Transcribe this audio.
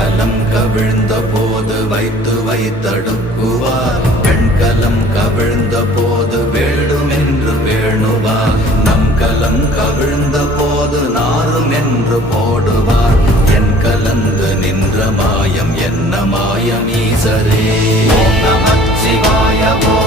கலம் கவிழ்ந்த போது வைத்து வைத்தடுக்குவார். பெண்கலம் கவிழ்ந்த போது வேண்டுமென்று வேணுவார். நம் கலம் கவிழ்ந்த போது நாரும் என்று போடுவார். என் கலந்து நின்ற மாயம் என்ன மாயம் ஈசரே. ஓம் நமச்சிவாய.